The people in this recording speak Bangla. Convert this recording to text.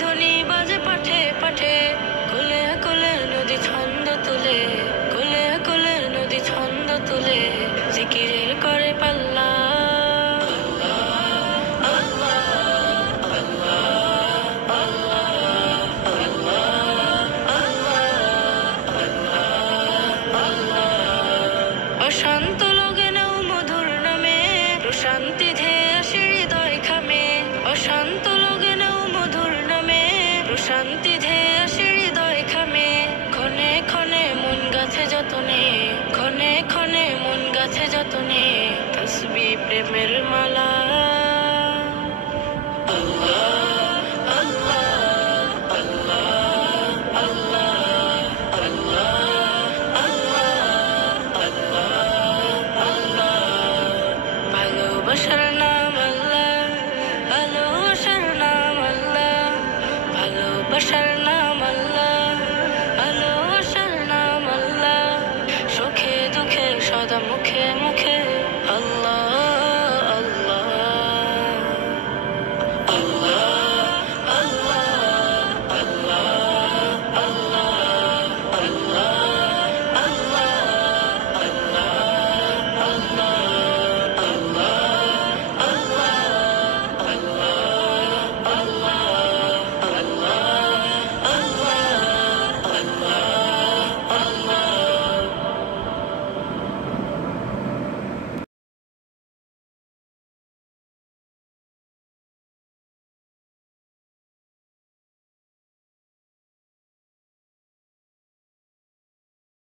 ধ্বনি বাজে পাঠে পাঠে, কোলে কোলে নদী ছন্দ তুলে, কোলে কোলে নদী ছন্দ তুলে, জিকিরের করে পাল্লা। অশান্ত লগে নাও মধুর নামে, প্রশান্তি ধেয়ে আসে হৃদয় খামে। অশান্ত লগে নাও মধুর নামে, প্রশান্তি ধেয়ে